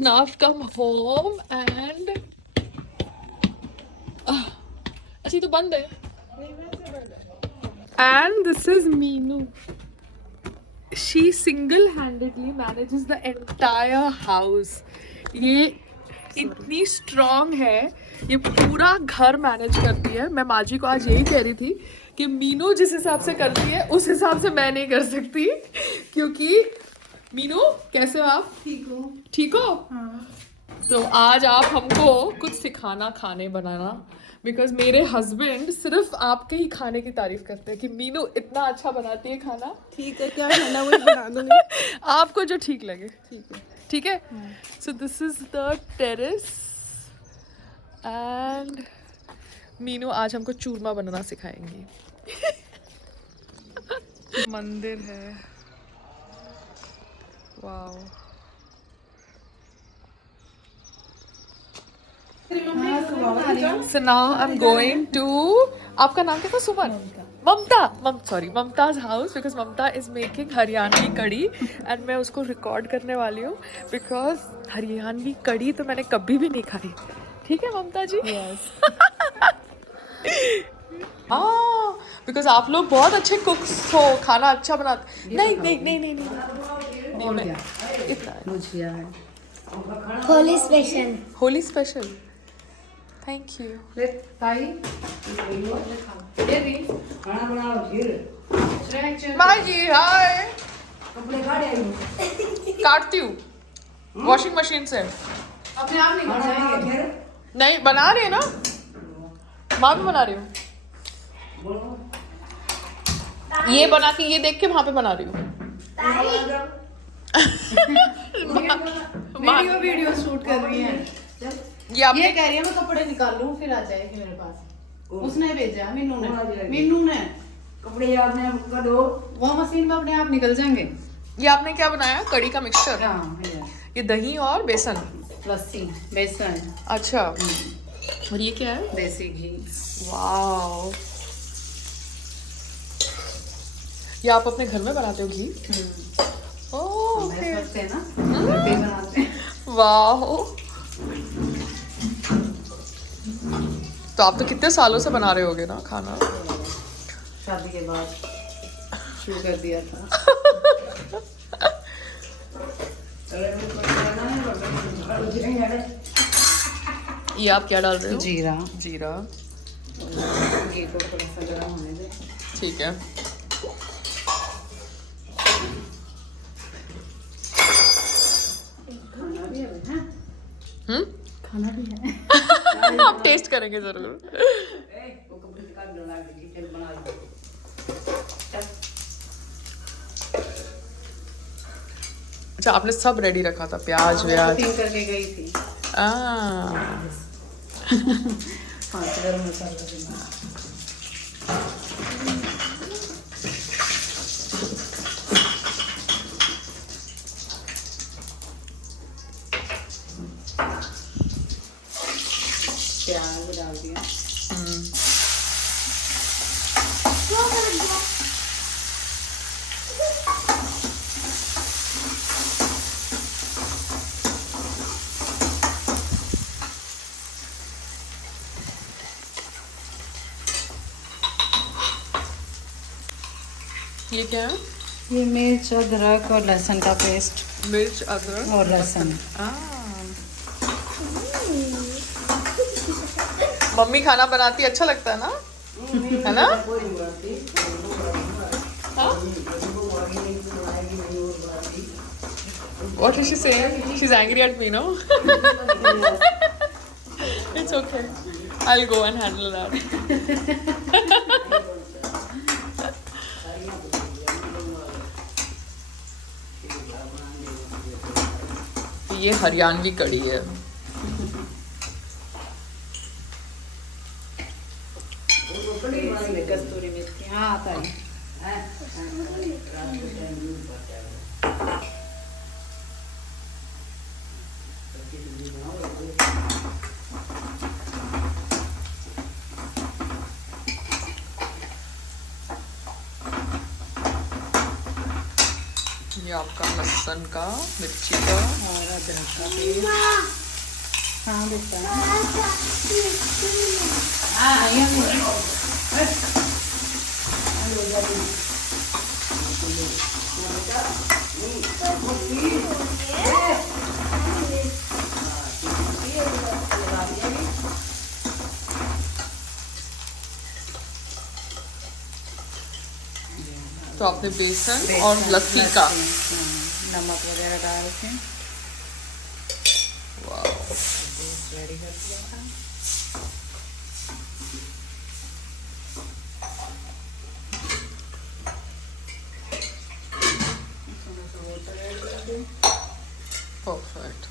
Now I've come home and अच्छी तो बंद है. And this is Meenu. She single-handedly manages the entire house. ये इतनी strong है, ये पूरा घर मैनेज करती है. मैं माजी को आज यही कह रही थी कि मीनू जिस हिसाब से करती है उस हिसाब से मैं नहीं कर सकती, क्योंकि मीनू कैसे हो आप? ठीक हो? ठीक हो? हाँ. तो आज आप हमको कुछ सिखाना खाने बनाना, बिकॉज मेरे हस्बैंड सिर्फ आपके ही खाने की तारीफ करते हैं कि मीनू इतना अच्छा बनाती है खाना. ठीक है, क्या खाना वही बना दूंगी. आपको जो ठीक लगे. ठीक है. ठीक है. So this is the terrace and Meenu आज हमको चूरमा बनाना सिखाएंगी. मंदिर है. Wow. So now I'm going to. आपका नाम क्या था? सुमन. ममता's house, because Mamta is making Haryanvi कड़ी and मैं उसको रिकॉर्ड करने वाली हूँ because हरियाणवी कड़ी तो मैंने कभी भी नहीं खाई. ठीक है ममता जी? Yes. बिकॉज आप लोग बहुत अच्छे कुक्स हो, खाना अच्छा बनाते. नहीं इतना होली स्पेशल. Thank you. माँ जी हाय. काटती हूँ वॉशिंग मशीन से. अपने आप निकल जाएंगे. नहीं बना रही है ना, बाद में बना रही हूँ. ये बना के ये देख के वहां पे बना रही हूँ. वीडियो शूट कर रही है. ये कह रही है मैं कपड़े निकालूं फिर आ जाएगी मेरे पास. उसने भेजा मीनू ने कपड़े आपने करो, वो मशीन में अपने आप निकल जाएंगे. ये आपने क्या बनाया? कड़ी का मिक्सचर. हाँ. ये दही और बेसन. लस्सी बेसन. अच्छा. और ये क्या है? देसी घी. वाओ. ये आप अपने घर में बनाते हो घी? ओके. करते हैं ना, घर पे बनाते हैं. वाओ. तो आप तो कितने सालों से बना रहे होगे ना खाना? शादी के बाद शुरू कर दिया था. ये आप क्या डाल रहे हो? जीरा. घी को थोड़ा सा गर्म होने दे. ठीक है. खाना भी है. हम टेस्ट करेंगे जरूर. अच्छा आपने सब रेडी रखा था, प्याज व्याज करके गई थी. गरम मसाला. प्याज डाल दिया. ये क्या है? ये मिर्च अदरक और लहसुन का पेस्ट. मिर्च अदरक और लहसुन. मम्मी खाना बनाती अच्छा लगता है ना? है ना? What is she saying? She's angry at me, no? It's okay. I'll go and handle that. ये हरियाणवी कड़ी है. कस्तूरी मेथी. हाँ आता है. ये आपका लहसुन का, मिर्ची का और हाँ बेटा हाँ नहीं तो आपने बेसन और लस्सी का नमक वगैरह डाल के रेडी कर दिया था। परफेक्ट।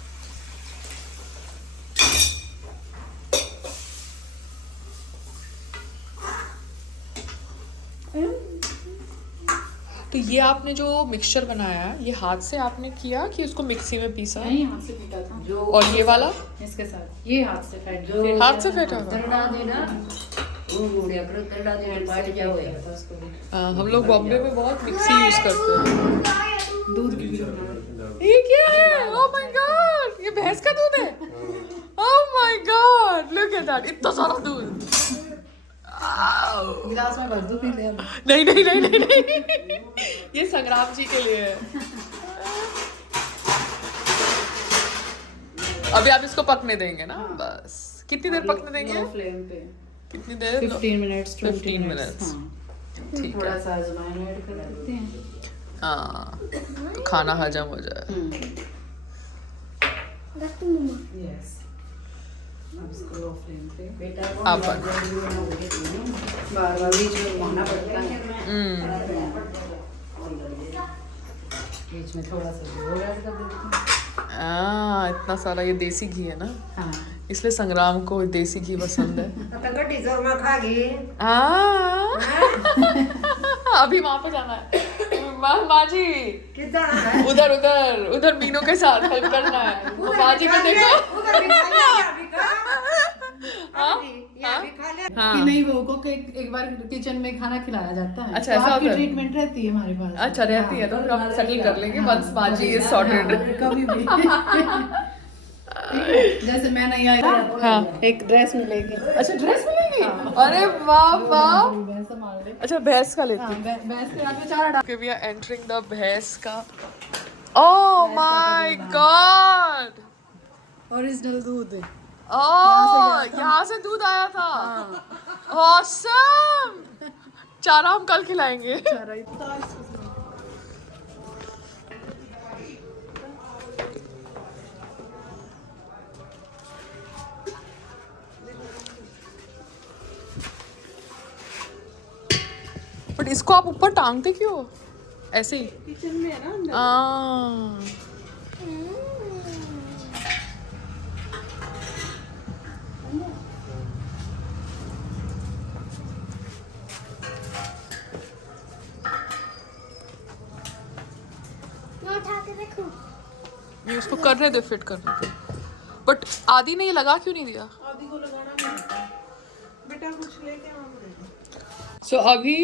तो ये आपने जो मिक्सचर बनाया है ये हाथ से आपने किया कि उसको मिक्सी में पीसा? नहीं हाथ से पीटा था जो। और ये वाला इसके साथ ये हाथ से फेंट जो हाथ से फेंटा हुआ? करड़ा देना वो मुड़िया कर करड़ा देना पाट क्या होया। हाँ, हम लोग बॉम्बे में बहुत मिक्सी यूज करते हैं। दूध की भी बनाना। ये क्या है? ओह माय गॉड, ये भैंस का दूध है? Oh my God, look at that, इतना सारा दूध। गिलास में भर दो पी ले अब। नहीं नहीं नहीं नहीं नहीं, ये संग्राम जी के लिए है। अभी आप इसको पकने देंगे ना? बस कितनी देर पकने देंगे? लो फ्लेम पे कितनी देर? 15 मिनट्स 15 मिनट्स। हाँ। ठीक थोड़ा है। सा अजवाइन ऐड कर देते हैं। हाँ, तो खाना हजम हो जाए। यस अब इसको लो फ्लेम पे बेटा को आप बार बार बीच में घुमाना पड़ता है। बीच में थोड़ा सा घी और ऐड कर देते हैं। इतना सारा ये देसी घी है ना, हाँ इसलिए संग्राम को देसी घी पसंद है। तंग टीजर में खा गए हाँ। अभी वहां पे जाना है माँ जी, कितना है उधर उधर उधर मीनू के साथ हेल्प करना है। माँ जी को देखो। उधर भी खा लिया अभी का हाँ? ये भी खा लिया कि नहीं वो को एक बार किचन में खाना खिलाया जाता है। अच्छा, तो ऐसा आपकी होता है? ट्रीटमेंट रहती है हमारे पास। अच्छा रहती है तो फिर हम सेटल कर लेंगे वंस माँ जी इज सॉर्टेड। कभी भी जैसे मैं नहीं आई हाँ। एक ड्रेस मिलेगी। अच्छा ड्रेस मिलेगी? अरे वाह वाह। भैंस संभाल ले। अच्छा भैंस का लेती हाँ, भैंस के साथ में चारा डाल। Okay, we are entering the भैंस का। Oh my God! ओरिजिनल दूध। Oh, यहाँ से दूध आया था। Awesome! चारा हम कल खिलाएंगे। बट इसको आप ऊपर टांगते क्यों? ऐसे ही किचन में है ना अंदर। ये उसको कर रहे थे, फिट कर रहे थे। बट आदि ने ये लगा क्यों नहीं दिया? आदि को लगाना नहीं आता। बेटा कुछ लेके आओ मुझे। सो अभी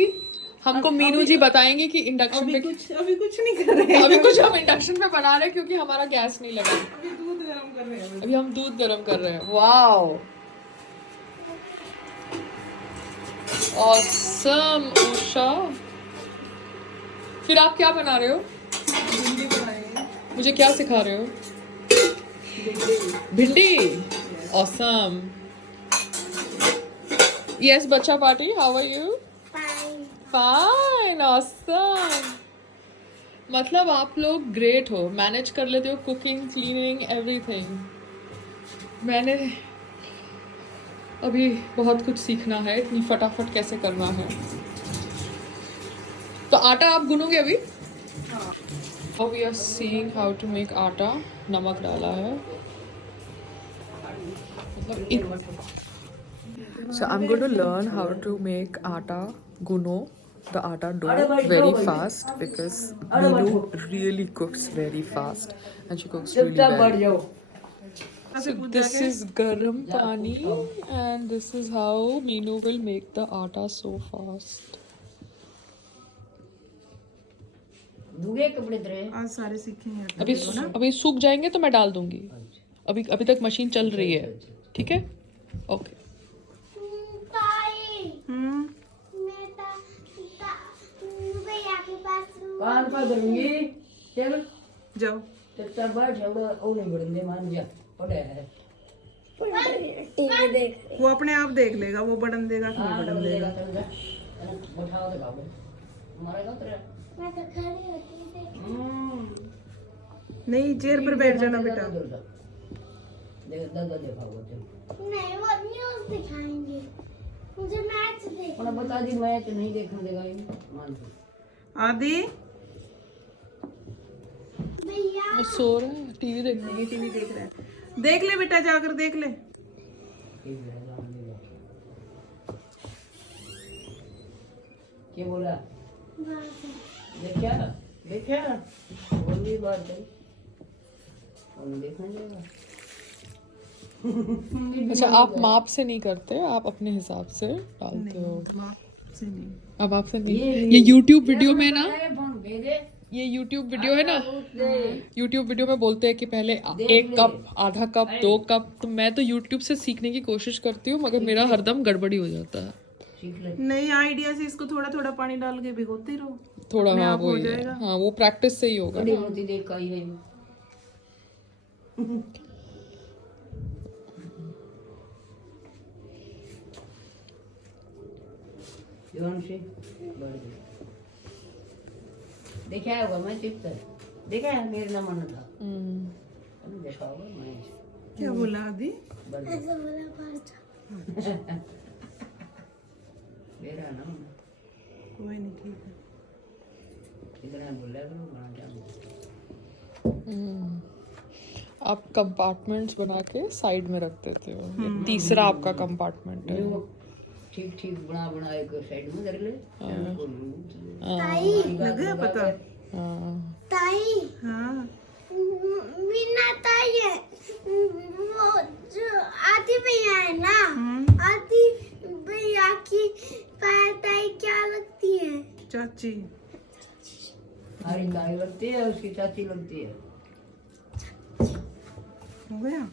हमको मीनू जी बताएंगे कि इंडक्शन पे अभी कुछ नहीं कर रहे। अभी कुछ हम इंडक्शन पे बना रहे हैं क्योंकि हमारा गैस नहीं लगा। अभी दूध गरम कर रहे हैं। अभी हम दूध गर्म कर रहे हैं। Wow awesome Usha. फिर आप क्या बना रहे हो? भिंडी बनाएंगे। मुझे क्या सिखा रहे हो? भिंडी। ऑसम। यस बच्चा party, how are you? Fine. Awesome. मतलब आप लोग ग्रेट हो, मैनेज कर लेते हो कुकिंग, क्लीनिंग, एवरीथिंग। मैंने अभी बहुत कुछ सीखना है, इतनी फटाफट कैसे करना है। तो आटा आप गूनोगे अभी? Now we are seeing how to make आटा। नमक डाला है। So I'm going to learn how to make आटा guno, the atta dough very fast because Meenu really cooks very fast and she cooks really चुपचाप बैठ well. जाओ। So this is garam pani and this is how Meenu will make the atta so fast. दूगे कपड़े तेरे आज सारे सीखेंगे अभी सूख जाएंगे तो मैं डाल दूंगी। अभी अभी तक मशीन चल रही है, ठीक है? ओके। कान पा करूंगी चल जाओ। तेरा बैठ जाओ ओ नहीं बढ़ने मान जा पड़े है वो अपने आप देख लेगा, वो बटन देगा कि नहीं बटन देगा। उठाओ तो बाबू मारेगा तेरे नहीं, चेयर पर बैठ जाना बेटा। देख दादा दिखाओ चल नहीं वो न्यूज़ दिखाएंगे, मुझे मैच देखना। और बता दी मैच नहीं देखने देगा ये मान आदि भैया वो सो रहा है, टीवी देख रहा है। टीवी देख रहा है, देख ले बेटा, जाकर देख ले। क्या बोला देखा देखा बोली बात है और देखने देगा अच्छा, आप माप से नहीं करते, आप अपने हिसाब से डालते हो। माप से नहीं। अब आपसे नहीं, ये YouTube वीडियो में ना, फोन भेजे ये YouTube वीडियो है ना, YouTube वीडियो में बोलते हैं कि पहले 1 कप, आधा कप, 2 कप। तो मैं तो YouTube से सीखने की कोशिश करती हूँ, मगर मेरा हरदम गड़बड़ी हो जाता है। सीख ले नहीं, आइडिया से इसको थोड़ा थोड़ा पानी डाल के भिगोते रहो, थोड़ा अपने हाँ आप वो हो ही है, जाएगा। हाँ वो प्रैक्टिस से ही होगा बड़ी ना। होती देख का ही है जवान से बढ़ गई देखा होगा मैं चिप्स देखा है मेरे ना मन था तुम देखा होगा मैं क्या बोला आदि? बढ़ गई ऐसा बोला पार्थ। मेरा ना मन कोई नहीं, ठीक है। इतना बोला करो बना जाऊँ आप कंपार्टमेंट्स बना के साइड में रख देते हो। ये तीसरा आपका कंपार्टमेंट है। ठीक ठीक बना बना एक साइड में कर ले लग गया पता? हाँ। ताई हाँ, बिना ताई है वो जो आदि भैया है ना, आदि भैया की पैर ताई क्या लगती है? चाची। हमारी दाई लगती है उसकी चाची लगती है हो गया।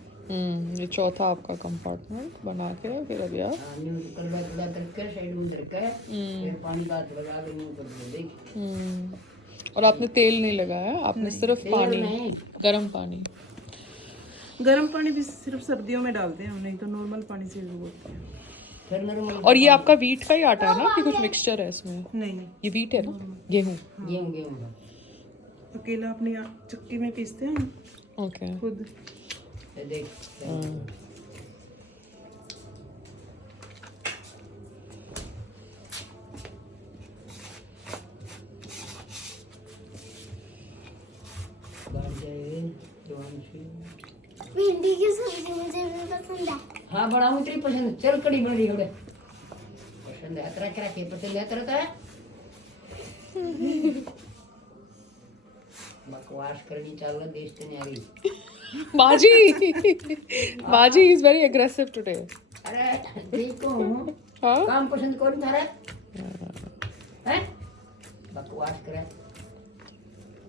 ये चौथा आपका कंपार्टमेंट बना के फिर अभी आप न्यूज कलड़ा कलड़ा करके साइड में रखा है फिर पानी का लगा के मुंह कर दो देख और आपने तेल नहीं लगाया, आपने सिर्फ पानी, नहीं। गर्म पानी। गर्म पानी भी सिर्फ सर्दियों में डालते हैं, नहीं तो नॉर्मल पानी से भिगोते हैं। फिर नॉर्मल और ये आपका व्हीट का ही आटा है ना कि कुछ मिक्सचर है इसमें? नहीं, ये व्हीट है ना, गेहूं। गेहूं गेहूं अकेला अपनी चक्की में पीसते हैं हम ओके। खुद। ये देख बाहर जाए जवान सी भिंडी की सब्जी मुझे भी पसंद है। हाँ बड़ा मुझे पसंद चल कड़ी बन रही है पसंद है तरह तरह के पसंद है तरह तरह बकवास करनी चालू है देश के न्यारी बाजी इज वेरी एग्रेसिव टुडे। अरे देखो हाँ काम पसंद कौन थारा हैं बकवास करे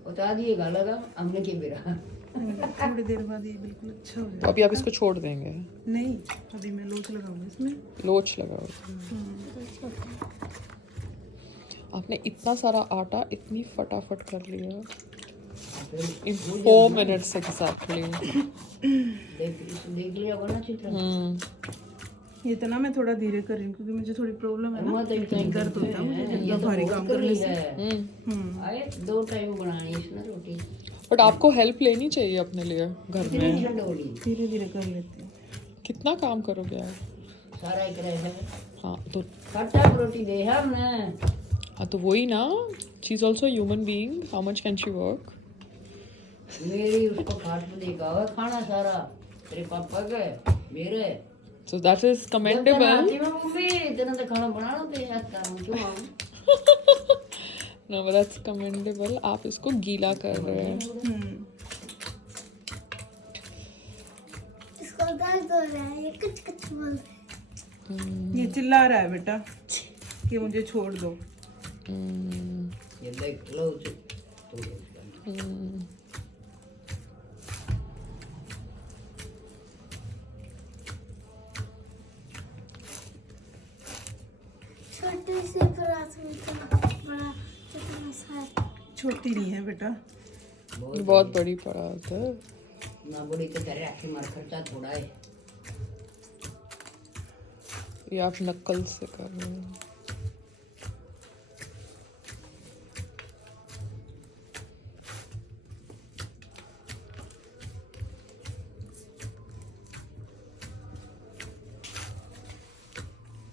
बता दिएगा लगा हमने के बेरा थोड़ी देर बाद ये बिल्कुल अच्छा हो जाएगा। अभी आप इसको छोड़ देंगे? नहीं, अभी मैं लोच लगाऊंगी इसमें। लोच लगाओ। आपने इतना सारा आटा इतनी फटाफट कर लिया इन 4 मिनट्स एग्जैक्टली। देख लिया होगा ना चित्र इतना मैं थोड़ा धीरे कर रही हूँ क्योंकि मुझे थोड़ी प्रॉब्लम है ना, मैं तो इतना ही दर्द होता है मुझे ये इतना तो भारी बहुत काम कर करने रही से। है आए 2 टाइम बनानी है इसने रोटी बट आपको हेल्प लेनी चाहिए अपने लिए घर में। कितनी डोली धीरे धीरे कर लेती हूँ। कितना काम करोगे आप? सारा एक रहे है हाँ तो खट्टा रोटी दे हमने हाँ तो वही ना, she is also human being, how much can she work? मेरी उसको खाट में देखा हुआ खाना सारा तेरे पापा के मेरे सो दैट इज कमेंडेबल। इतना तो खाना बना लो तेरे हाथ का क्यों आऊं नो बट दैट्स कमेंडेबल। आप इसको गीला कर रहे हैं। इसको दर्द हो रहा है, ये कुछ कुछ बोल रहा है। ये चिल्ला रहा है बेटा कि मुझे छोड़ दो। ये देख लो थोड़े उसका छोटे से परात में तो बड़ा कितना सा है। छोटी नहीं है बेटा। बहुत बड़ी परात है। ना बड़ी तो करे आखिर मार खर्चा थोड़ा है। ये आप नकल से कर रहे हो।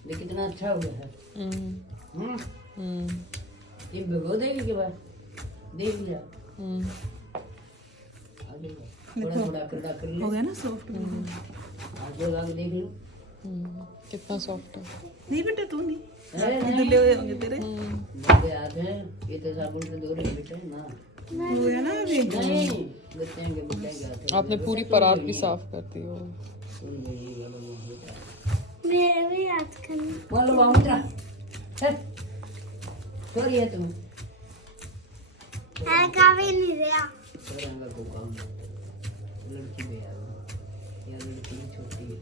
ये कितना अच्छा हो गया है। हम्म हम्म ये भिगो देगी के बाद देख लिया हम्म आगे थोड़ा थोड़ा कर हो ले गया ना सॉफ्ट। आगे लगा के देख लो। कितना सॉफ्ट है। नहीं बेटा तू नहीं, अरे ये धुले हुए होंगे तेरे। मुझे याद है ये तो साबुन से धो रहे बेटे ना हो गया ना अभी। नहीं बच्चेंगे बिठाएंगे आपने पूरी परात भी साफ कर दी हो। सुन गई वाला होता मेरे भी याद करना। मान लो बामुत्रा सॉरी है तुम्हें है कावे नहीं रहा। सरेंगा को काम लड़की भी यार या लड़की भी छोटी है